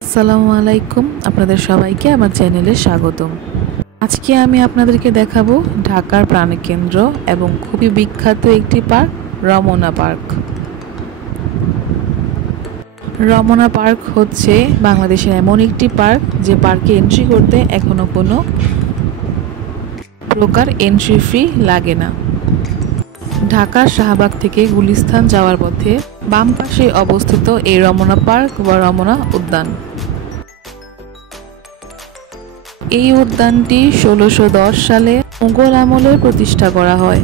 আসসালামু আলাইকুম, আপনাদের সবাইকে আমার চ্যানেলে স্বাগতম। আজকে আমি আপনাদেরকে দেখাবো ঢাকার প্রাণকেন্দ্র এবং খুবই বিখ্যাত একটি park, Ramna park. Ramna park হচ্ছে বাংলাদেশের এমন একটি পার্ক যে পার্কে এন্ট্রি করতে এখনো কোনো প্রকার এন্ট্রি ফি লাগে না। ঢাকার শাহবাগ থেকে গুলিস্তান যাওয়ার পথে বাম পাশে অবস্থিত এই রমনা পার্ক বা রমনা উদ্যান। এই উদ্যানটি 1610 সালে মুঘল আমলে প্রতিষ্ঠা করা হয়।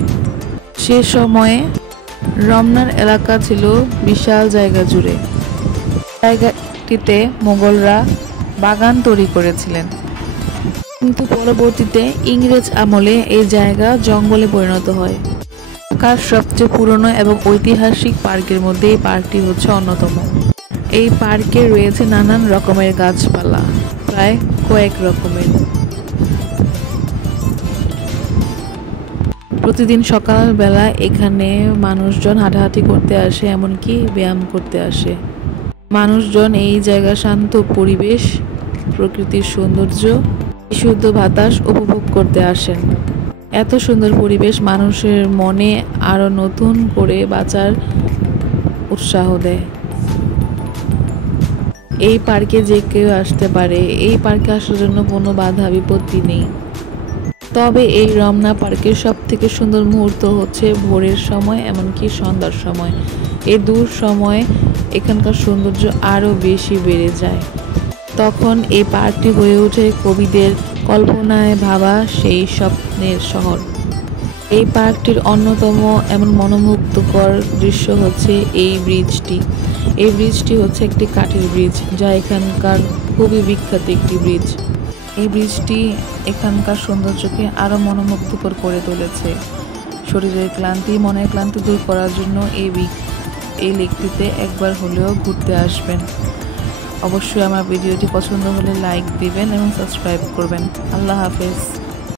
সে সময়ে রমনার এলাকা ছিল বিশাল জায়গা জুড়ে। জায়গাটিতে মুঘলরা বাগান তৈরি করেছিলেন, কিন্তু পরবর্তীতে ইংরেজ আমলে এই জায়গা জঙ্গলে পরিণত হয়। ঢাকার সবচেয়ে পুরনো এবং ঐতিহাসিক পার্কের মধ্যে এই পার্কটি হচ্ছে অন্যতম। এই পার্কে রয়েছে নানান রকমের গাছপালা, প্রায় কয়েক রকমের। প্রতিদিন সকালবেলা এখানে মানুষজন হাঁটাহাঁটি করতে আসে, এমনকি ব্যায়াম করতে আসে। মানুষজন এই জায়গার শান্ত পরিবেশ, প্রকৃতির সৌন্দর্য, বিশুদ্ধ বাতাস উপভোগ করতে আসেন। এত সুন্দর পরিবেশ মানুষের মনে আরো নতুন করে বাঁচার উৎসাহ দেয়। এই পার্কে যে কেউ আসতে পারে, এই পার্কে আসার জন্য কোনো বাধা বিপত্তি নেই। তবে এই রমনা পার্কের সব থেকে সুন্দর মুহূর্ত হচ্ছে ভোরের সময়, এমনকি সন্ধ্যার সময়। এই দূর সময় এখানকার সৌন্দর্য আরও বেশি বেড়ে যায়। তখন এই পার্কটি হয়ে ওঠে কবিদের কল্পনায় ভাবা সেই স্বপ্নের শহর। এই পার্কটির অন্যতম এমন মনোমুগ্ধকর দৃশ্য হচ্ছে এই ব্রিজটি। এই ব্রিজটি হচ্ছে একটি কাঠের ব্রিজ, যা এখানকার খুবই বিখ্যাত একটি ব্রিজ। এই ব্রিজটি এখানকার সৌন্দর্যকে আরও মনোমুগ্ধকর করে তুলেছে। শরীরের ক্লান্তি, মনের ক্লান্তি দূর করার জন্য এই লেকটিতে একবার হলেও ঘুরতে আসবেন। অবশ্যই আমার ভিডিওটি পছন্দ হলে লাইক দিবেন এবং সাবস্ক্রাইব করবেন। আল্লাহ হাফেজ।